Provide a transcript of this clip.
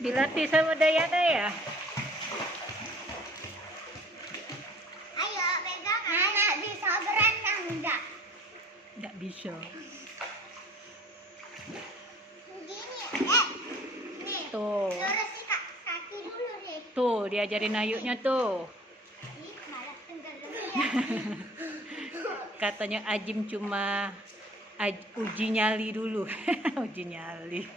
Dilatih sama Dayana ya. Ayo pegang. Anak bisa berenang enggak? Nggak bisa. Begini. Nih. Tuh. Lurusin kaki dulu nih. Tuh, diajarin Ayunya tuh. Ih, malah tenggelam ya. Katanya Ajim cuma uji nyali dulu. Uji nyali.